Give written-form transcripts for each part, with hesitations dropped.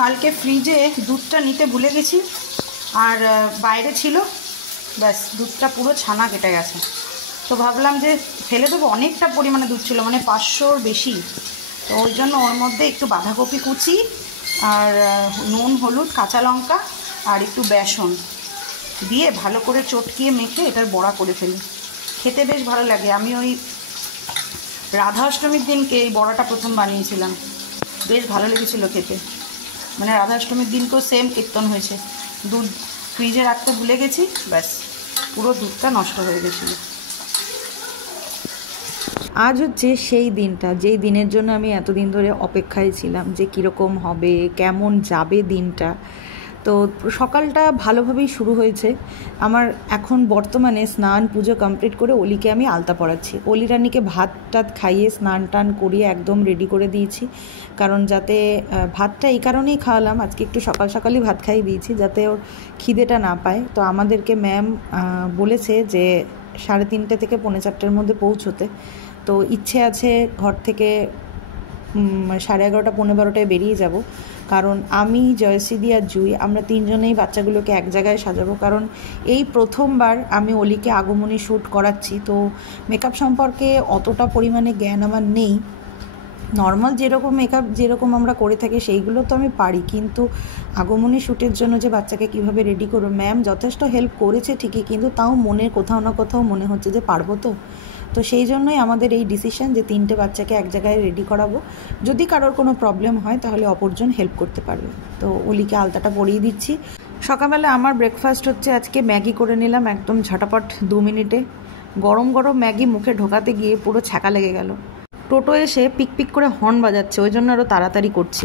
কালকে ফ্রিজে দুধটা নিতে ভুলে গেছি, আর বাইরে ছিল, ব্যাস দুধটা পুরো ছানা কেটে গেছে। তো ভাবলাম যে ফেলে দেবো, অনেকটা পরিমাণে দুধ ছিল, মানে 500-র বেশি। তো ওই জন্য ওর মধ্যে একটু বাঁধাকপি কুচি আর নুন, হলুদ, কাঁচা লঙ্কা আর একটু বেসন দিয়ে ভালো করে চটকিয়ে মেখে এটার বড়া করে ফেলি। খেতে বেশ ভালো লাগে। আমি ওই রাধা অষ্টমীর দিনকে এই বড়াটা প্রথম বানিয়েছিলাম, বেশ ভালো লেগেছিলো খেতে। মানে রাধা অষ্টমীর দিনকেও সেম কীর্তন হয়েছে। দুধ ফ্রিজে রাখতে ভুলে গেছি, ব্যাস পুরো দুধটা নষ্ট হয়ে গেছিলো। আজ হচ্ছে সেই দিনটা, যেই দিনের জন্য আমি এতদিন ধরে অপেক্ষায় ছিলাম যে কীরকম হবে, কেমন যাবে দিনটা। তো সকালটা ভালোভাবেই শুরু হয়েছে আমার। এখন বর্তমানে স্নান পুজো কমপ্লিট করে অলিকে আমি আলতা পরাচ্ছি। অলি রানীকে ভাত টাত খাইয়ে স্নান টান করিয়ে একদম রেডি করে দিয়েছি, কারণ যাতে ভাতটা এই কারণেই খাওয়ালাম, আজকে একটু সকাল সকালই ভাত খাইয়ে দিয়েছি যাতে ওর খিদেটা না পায়। তো আমাদেরকে ম্যাম বলেছে যে 3:30 থেকে 4:45-র মধ্যে পৌঁছোতে। তো ইচ্ছে আছে ঘর থেকে 11:30 পৌনে 12টায় বেরিয়ে যাব, কারণ আমি, জয়শ্রী আর জুই আমরা 3 জনেই বাচ্চাগুলোকে এক জায়গায় সাজাবো। কারণ এই প্রথমবার আমি অলিকে আগমনী শ্যুট করাচ্ছি, তো মেকআপ সম্পর্কে অতটা পরিমাণে জ্ঞান আমার নেই। নর্মাল যেরকম মেকআপ যেরকম আমরা করে থাকি সেইগুলো তো আমি পারি, কিন্তু আগমনী শ্যুটের জন্য যে বাচ্চাকে কিভাবে রেডি করবো, ম্যাম যথেষ্ট হেল্প করেছে ঠিকই, কিন্তু তাও মনে কোথাও না কোথাও মনে হচ্ছে যে পারবো তো। তো সেই জন্যই আমাদের এই ডিসিশন যে 3টে বাচ্চাকে এক জায়গায় রেডি করাবো। যদি কারোর কোনো প্রবলেম হয় তাহলে অপরজন হেল্প করতে পারবে। তো অলিকে আলতাটা পরিয়ে দিচ্ছি। সকালবেলা আমার ব্রেকফাস্ট হচ্ছে আজকে ম্যাগি করে নিলাম, একদম ঝটাপট 2 মিনিটে। গরম গরম ম্যাগি মুখে ঢোকাতে গিয়ে পুরো ছ্যাঁকা লেগে গেল। টোটো এসে পিক পিক করে হর্ন বাজাচ্ছে, ওই জন্য আরও তাড়াতাড়ি করছি।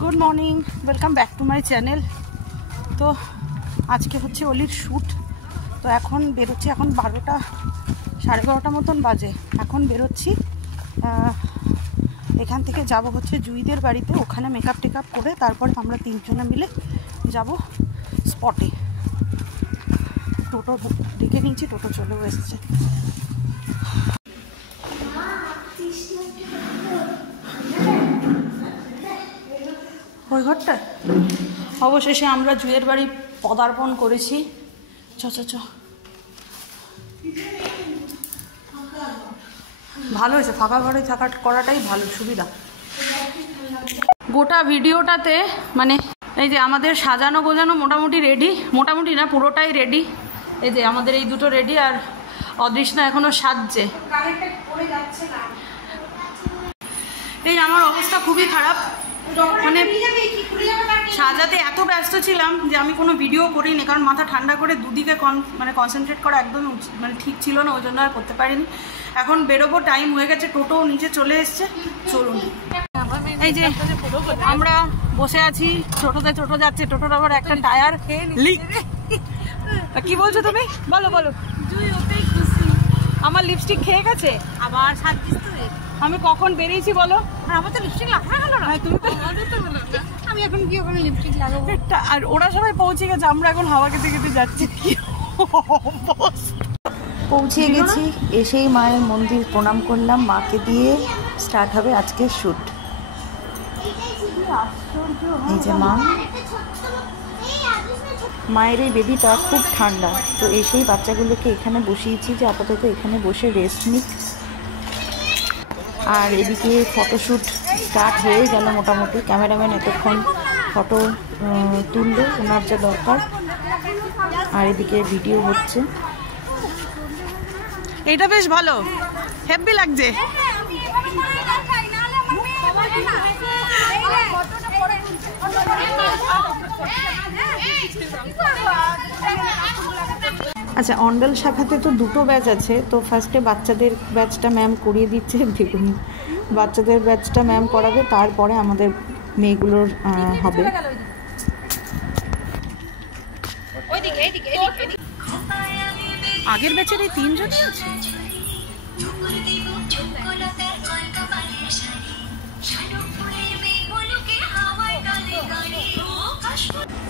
Good morning, welcome back to my channel. তো আজকে হচ্ছে অলির শ্যুট। তো এখন বেরোচ্ছি, এখন 12টা 12:30 মতন বাজে। এখন বেরোচ্ছি, এখান থেকে যাব হচ্ছে জুইদের বাড়িতে, ওখানে মেকআপ টেকআপ করে তারপর আমরা 3 জনে মিলে যাব স্পটে। টোটো ডেকে নিয়েছি, টোটো চলেও এসছে। ওই ঘরটা অবশেষে আমরা জুয়ের বাড়ি পদার্পণ করেছি। চ চ চ, ভালো হয়েছে, ফাঁকা ঘরে করাটাই ভালো, সুবিধা। গোটা ভিডিওটাতে মানে এই যে আমাদের সাজানো গোজানো মোটামুটি রেডি, মোটামুটি না পুরোটাই রেডি। এই যে আমাদের এই দুটো রেডি, আর অদৃষ্ণা এখনো সাজছে। এই আমার অবস্থা খুবই খারাপ, মানে সাজাতে এত ব্যস্ত ছিলাম যে আমি কোনো ভিডিও করিনি, কারণ মাথা ঠান্ডা করে দুদিকে মানে কনসেন্ট্রেট করা একদম মানে ঠিক ছিল না, ওই জন্য আর করতে পারিনি। এখন বেরোবো, টাইম হয়ে গেছে, টোটোও নিচে চলে এসছে। চলুন, এই যে আমরা বসে আছি টোটোতে, টোটো যাচ্ছে, টোটোর আবার একটা টায়ার লিক। কি বলছো তুমি? বলো বলো। আমার লিপস্টিক খেয়ে গেছে আবার। আমি কখন বেরিয়েছি বলো? আমার তো লিপস্টিক লাগা গেল না, তুমি তো আমি এখন কি ওখানে লিপস্টিক লাগাবো? আর ওরা সবাই পৌঁছে গেছে, আমরা এখন হাওয়া খেতে খেতে যাচ্ছি। কি পৌঁছে গেছি, এসেই মায়ের মন্দির প্রণাম করলাম, মাকে দিয়ে স্টার্ট হবে আজকের শ্যুট। এই যে মা, মায়ের এই বেবিটা খুব ঠান্ডা, তো এসেই বাচ্চাগুলোকে এখানে বসিয়েছি যে আপাতত এখানে বসে রেস্ট নিক। আর এদিকে ফটোশ্যুট স্টার্ট হয়ে গেল মোটামুটি। ক্যামেরাম্যান এতক্ষণ ফটো তুললো, ওনার যা দরকার। আর এদিকে ভিডিও হচ্ছে। এটা বেশ ভালো, হেভি লাগছে। আচ্ছা, অন্ডাল শাখাতে তো 2টো ব্যাচ আছে, তো ফার্স্টে বাচ্চাদের ব্যাচটা ম্যাম করিয়ে দিচ্ছে। দেখুন, বাচ্চাদের ব্যাচটা ম্যাম করাবে, তারপরে আমাদের মেয়েগুলোর হবে। আগের ব্যাচের এই 3 জনই আছে।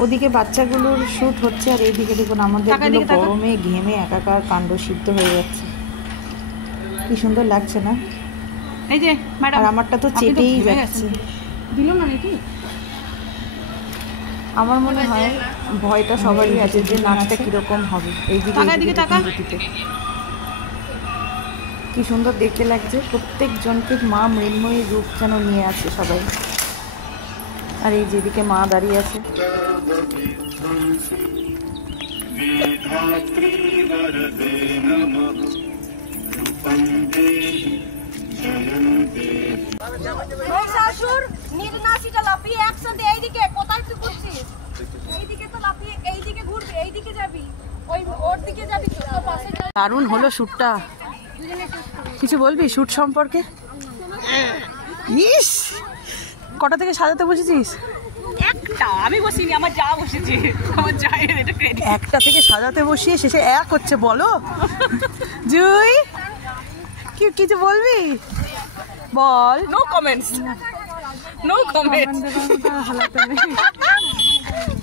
ওদিকে বাচ্চাগুলোর শ্যুট হচ্ছে, আর এইদিকে দেখুন আমাদের গরমে ঘেমে একাকার কাণ্ড সিদ্ধ হয়ে যাচ্ছে। কি সুন্দর লাগছে না? এই যে ম্যাডাম, আর আমারটা তো চেটেই যাচ্ছে। দিল না নাকি? আমার মনে হয় ভয়টা সবারই আছে যে নাচটা কিরকম হবে। এইদিকে দুটিতে কি সুন্দর দেখতে লাগছে, প্রত্যেকজনকে মা মৃন্ময়ী রূপ যেন নিয়ে আছে সবাই। আর এই যেদিকে মা দাঁড়িয়ে আছে, দারুণ হলো শ্যুটটা। কিছু বলবি শ্যুট সম্পর্কে? ইস, কটা থেকে সাজাতে বসেছিস? একটা আমি বসিনি, আমার যা বসেছে, আমার জায়ের এটা ক্রেডিট। একটা থেকে সাজাতে বসিয়ে শেষে এক হচ্ছে, বলো জুই কি কিছু বলবি? বল। No comments, no comments,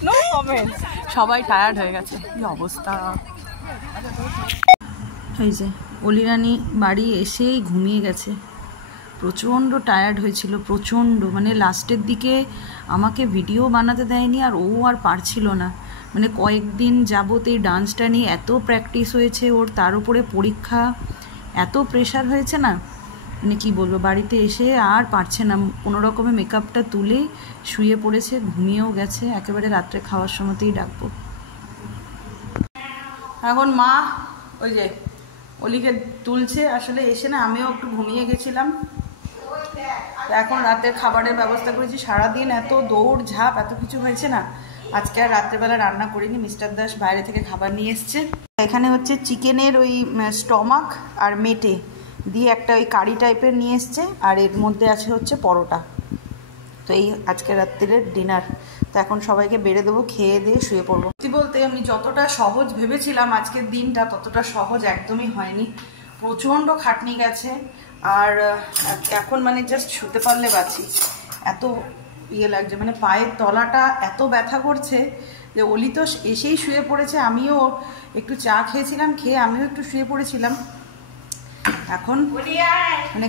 no comments. সবাই টায়ার্ড হয়ে গেছে, কি অবস্থা। এই যে অলিরানি বাড়ি এসেই ঘুমিয়ে গেছে, প্রচণ্ড টায়ার্ড হয়েছিল, প্রচণ্ড। মানে লাস্টের দিকে আমাকে ভিডিও বানাতে দেয়নি, আর ও আর পারছিল না। মানে কয়েকদিন যাবত এই ডান্সটা নিয়ে এত প্র্যাকটিস হয়েছে ওর, তার উপরে পরীক্ষা, এত প্রেশার হয়েছে না, মানে কি বলবো। বাড়িতে এসে আর পারছে না, কোনো রকমে মেকআপটা তুলে শুয়ে পড়েছে, ঘুমিয়েও গেছে। একেবারে রাত্রে খাওয়ার সময়তেই ডাকবো। এখন মা ওই যে অলিকে তুলছে। আসলে এসে না আমিও একটু ঘুমিয়ে গেছিলাম। এখন রাতের খাবারের ব্যবস্থা করেছি। সারাদিন এত দৌড় ঝাঁপ, এত কিছু হয়েছে না, আজকে আর রাত্রেবেলা রান্না করিনি। মিস্টার দাস বাইরে থেকে খাবার নিয়ে এসছে। এখানে হচ্ছে চিকেনের ওই স্টমাক আর মেটে দিয়ে একটা ওই কারি টাইপের নিয়ে এসছে, আর এর মধ্যে আছে হচ্ছে পরোটা। তো এই আজকে রাত্রের ডিনার। তো এখন সবাইকে বেড়ে দেবো, খেয়ে দিয়ে শুয়ে পড়বো। সত্যি বলতে আমি যতটা সহজ ভেবেছিলাম আজকের দিনটা, ততটা সহজ একদমই হয়নি। প্রচণ্ড খাটনি গেছে। আর এখন মানে জাস্ট শুতে পারলে বাঁচি, এত ইয়ে লাগছে। মানে পায়ের তলাটা এত ব্যথা করছে যে অলি তো এসেই শুয়ে পড়েছে, আমিও একটু চা খেয়েছিলাম, খেয়ে আমিও একটু শুয়ে পড়েছিলাম। এখন মানে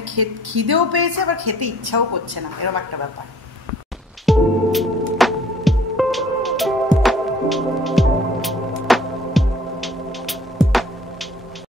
খিদেও পেয়েছে, আবার খেতে ইচ্ছাও করছে না, এরকম একটা ব্যাপার।